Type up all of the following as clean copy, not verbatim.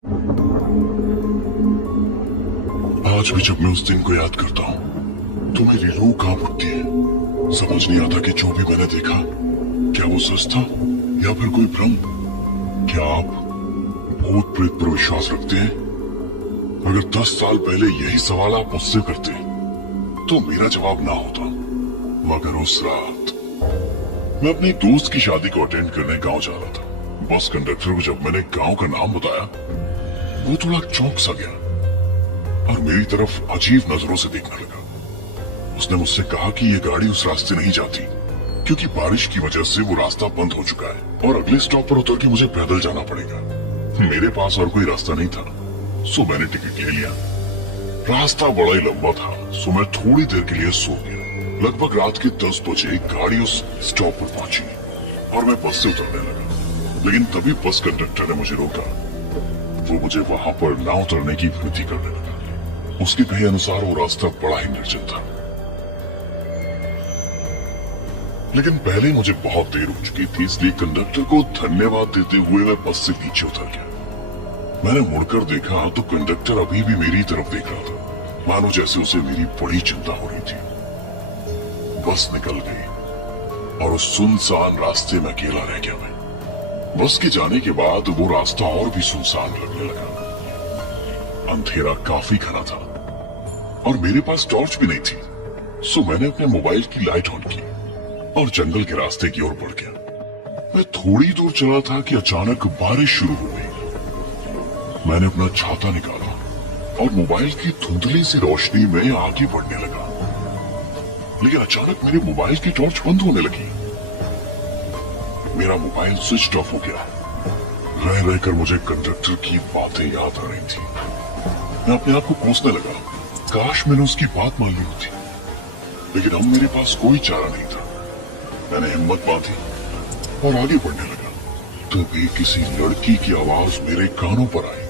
आज भी जब मैं उस दिन को याद करता हूँ तो मेरी रूह कांप उठती है। समझ नहीं आता कि जो भी मैंने देखा क्या वो सच था या फिर कोई भ्रम। क्या आप भूत प्रेत पर विश्वास रखते हैं? अगर 10 साल पहले यही सवाल आप मुझसे करते तो मेरा जवाब ना होता। मगर उस रात मैं अपने एक दोस्त की शादी को अटेंड करने गांव जा रहा था। बस कंडक्टर को जब मैंने गांव का नाम बताया वो थोड़ा चौंक सा गया और मेरी तरफ अजीब नजरों से देखने लगा। उसने मुझसे कहा कि ये गाड़ी उस रास्ते नहीं जाती क्योंकि बारिश की वजह से वो रास्ता बंद हो चुका है और अगले स्टॉप पर उतर के मुझे पैदल जाना पड़ेगा। मेरे पास और कोई रास्ता नहीं था, सो मैंने टिकट ले लिया। रास्ता बड़ा ही लंबा था, सो मैं थोड़ी देर के लिए सो गया। लगभग रात के 10 बजे गाड़ी उस स्टॉप पर पहुंची और मैं बस से उतरने लगा, लेकिन तभी बस कंडक्टर ने मुझे रोका। वो मुझे वहां पर ना उतरने की विनती करने लगा। उसके कहे अनुसार वो रास्ता बड़ा ही निर्जन था, लेकिन पहले मुझे बहुत देर हो चुकी थी, इसलिए कंडक्टर को धन्यवाद देते हुए मैं बस से नीचे उतर गया। मैंने मुड़कर देखा तो कंडक्टर अभी भी मेरी तरफ देख रहा था, मानो जैसे उसे मेरी बड़ी चिंता हो रही थी। बस निकल गई और उस सुनसान रास्ते में अकेला रह गया मैं। बस के जाने के बाद वो रास्ता और भी सुनसान लगने लगा। अंधेरा काफी घना था और मेरे पास टॉर्च भी नहीं थी, सो मैंने अपने मोबाइल की लाइट ऑन की और जंगल के रास्ते की ओर बढ़ गया। मैं थोड़ी दूर चला था कि अचानक बारिश शुरू हो गई। मैंने अपना छाता निकाला और मोबाइल की धुंधली सी रोशनी में आगे बढ़ने लगा, लेकिन अचानक मेरे मोबाइल की टॉर्च बंद होने लगी। मेरा मोबाइल स्विच ऑफ हो गया। रह रहकर मुझे कंडक्टर की बातें याद आ रही थी। मैं अपने आप को कोसने लगा, काश मैंने उसकी बात मान ली होती, लेकिन अब मेरे पास कोई चारा नहीं था। मैंने हिम्मत बांधी और आगे बढ़ने लगा। तभी किसी लड़की की आवाज मेरे कानों पर आई।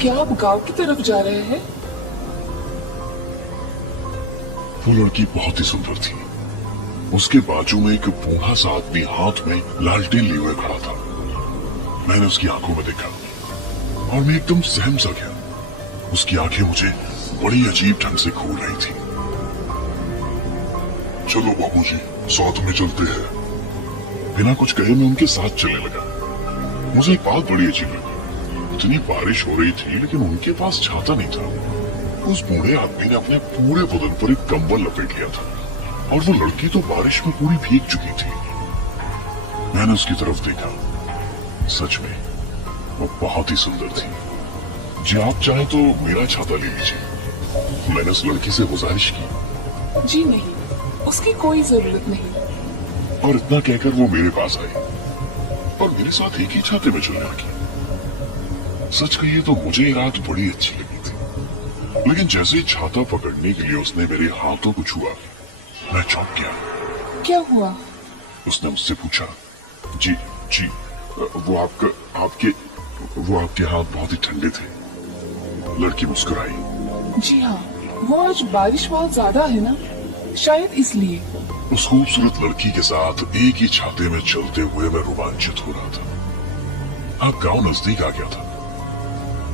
क्या आप गांव की तरफ जा रहे हैं? वो लड़की बहुत ही सुंदर थी। उसके बाजू में एक बूढ़ा सा आदमी हाथ में लालटेन लिए हुए खड़ा था। मैंने उसकी आंखों में देखा और मैं एकदम सहम सा गया। उसकी आंखें मुझे बड़ी अजीब ढंग से घूर रही थी। चलो बाबूजी, साथ में चलते हैं। बिना कुछ कहे मैं उनके साथ चलने लगा। मुझे एक बात बड़ी अजीब लगी। इतनी बारिश हो रही थी लेकिन उनके पास छाता नहीं था। उस बूढ़े आदमी ने अपने पूरे बदन पर एक कंबल लपेट लिया था और वो लड़की तो बारिश में पूरी भीग चुकी थी। मैंने उसकी तरफ देखा। सच में वो बहुत ही सुंदर थी। जी आप चाहे तो मेरा छाता ले लीजिए। मैंने उस लड़की से गुजारिश की। जी नहीं, उसकी कोई जरूरत नहीं। और इतना कहकर वो मेरे पास आई और मेरे साथ एक ही छाते में चलने लगी। सच कहिए तो मुझे ये रात बड़ी अच्छी लगी थी, लेकिन जैसे ही छाता पकड़ने के लिए उसने मेरे हाथों को छुआ, मैं चौंक गया। क्या हुआ? उसने मुझसे पूछा। जी जी, वो आपके हाथ बहुत ही ठंडे थे। लड़की मुस्कुराई। जी हाँ, वो आज बारिश बहुत ज्यादा है ना, शायद इसलिए। उस खूबसूरत लड़की के साथ एक ही छाते में चलते हुए मैं रोमांचित हो रहा था। अब गांव नजदीक आ गया था।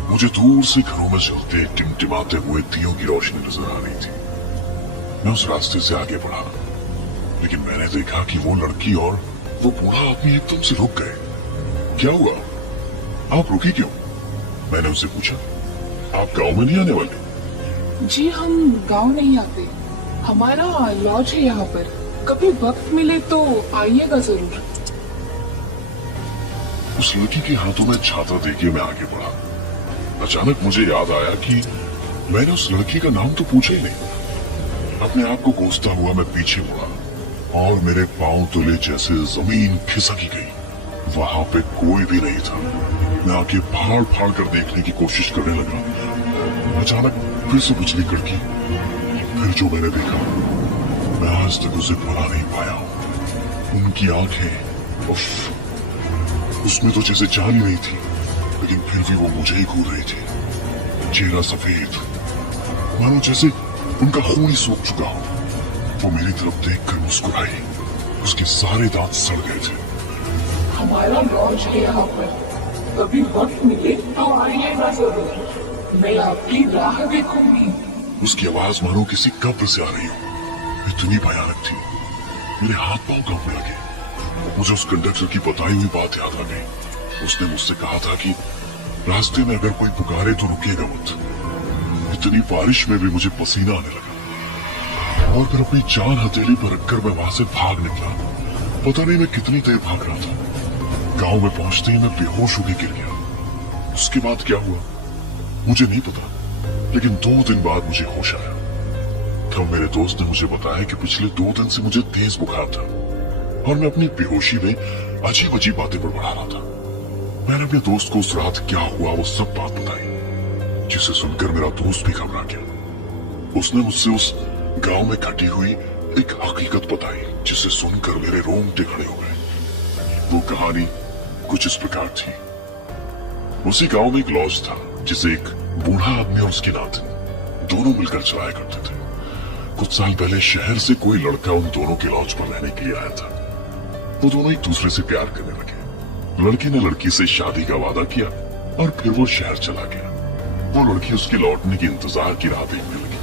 मुझे दूर से घरों में चलते टिमटिमाते हुए दियों की रोशनी नजर आ रही थी। मैं उस रास्ते से आगे बढ़ा, लेकिन मैंने देखा कि वो लड़की और वो बूढ़ा आदमी एकदम से रुक गए। क्या हुआ? आप रुके क्यों? मैंने उनसे पूछा। आप गांव में नहीं आने वाले? जी हम गांव नहीं आते, हमारा लॉज है यहाँ पर। कभी वक्त मिले तो आइएगा जरूर। उस लड़की के हाथों में छाता देके मैं आगे बढ़ा। अचानक मुझे याद आया कि मैंने उस लड़की का नाम तो पूछा ही नहीं। अपने आप को कोसता हुआ मैं पीछे मुड़ा और मेरे पांव तले जैसे जमीन खिसकी गई। वहां पे कोई भी नहीं था। मैं आगे फाड़ फाड़ कर देखने की कोशिश करने लगा। अचानक फिर से बिजली कड़की। फिर जो मैंने देखा, मैं आज तक उसे भुला नहीं पाया। उनकी आंखें, उफ, उसमें तो जैसे जान ही नहीं थी, लेकिन फिर भी वो मुझे ही घूर रही थी। चेहरा सफेद, मानो जैसे उनका खून ही सूख चुका हो। वो मेरी तरफ देखकर मुस्कुराई। उसके सारे दांत सड़ गए थे। हमारा लॉज है यहाँ पर, कभी वक्त मिले तो आइएगा जरूर, मैं आपकी राह देखूंगी। उसकी आवाज मानो किसी कब्र से आ रही हो, इतनी भयानक थी। मेरे हाथ पांव कांपने लगे। मुझे उस कंडक्टर की बताई हुई बात याद आ गई। उसने मुझसे कहा था कि रास्ते में अगर कोई पुकारे तो रुकेगा मत। इतनी बारिश में भी मुझे पसीना आने लगा और फिर अपनी जान हथेली पर रखकर मैं वहां से भाग निकला। पता नहीं मैं कितनी देर भाग रहा था। गांव में पहुंचते ही मैं बेहोश होकर गिर गया। उसके बाद क्या हुआ मुझे नहीं पता, लेकिन 2 दिन बाद मुझे होश आया। तब मेरे दोस्त ने मुझे बताया कि पिछले 2 दिन से मुझे तेज बुखार था और मैं अपनी बेहोशी में अजीब अजीब बातें बड़बड़ा रहा था। मैंने अपने दोस्त को उस रात क्या हुआ वो सब बात बताई, जिसे सुनकर मेरा दोस्त भी घबरा गया। उसने मुझसे उस गांव में घटी हुई एक हकीकत बताई, जिसे सुनकर मेरे रोंगटे खड़े हो गए। वो कहानी कुछ इस प्रकार थी। उसी गांव में एक लॉज था, जिसे एक बूढ़ा आदमी और उसके नातिन दोनों मिलकर चलाया करते थे। कुछ साल पहले शहर से कोई लड़का उन दोनों के लॉज पर रहने के लिए आया था। वो दोनों एक दूसरे से प्यार करने लगे। लड़के ने लड़की से शादी का वादा किया और फिर वो शहर चला गया। वो लड़की उसके लौटने के इंतजार की राह देखने लगी,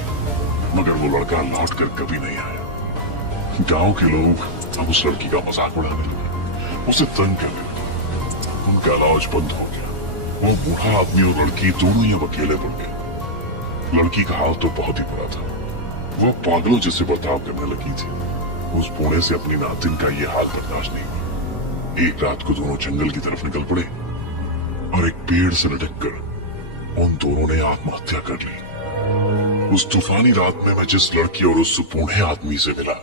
मगर वो लड़का लौट कर कभी नहीं आया। गांव के लोग अब उस लड़की का मजाक उड़ाने लगे, उसे तंग करने लगे। उनका लॉज बंद हो गया। वो बूढ़ा आदमी और लड़की दोनों ही अब अकेले पड़ गए। लड़की का हाल तो बहुत ही बुरा था। वो पागलों जैसे बर्ताव करने लगी थी। उस बूढ़े से अपनी नातिन का ये हाल बर्दाश्त नहीं हुआ। एक रात को दोनों जंगल की तरफ निकल पड़े और एक पेड़ से लटककर उन दोनों ने आत्महत्या कर ली। उस तूफानी रात में मैं जिस लड़की और उस बूढ़े आदमी से मिला,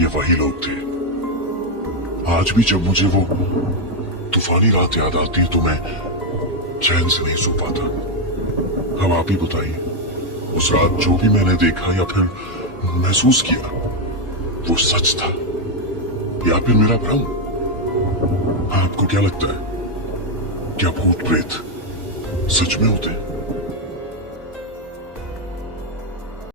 ये वही लोग थे। आज भी जब मुझे वो तूफानी रात याद आती है तो मैं चैन से नहीं सो पाता। अब आप ही बताइए, उस रात जो भी मैंने देखा या फिर महसूस किया, वो सच था या फिर मेरा भ्रम? आपको क्या लगता है, क्या भूत प्रेत सच में होते हैं?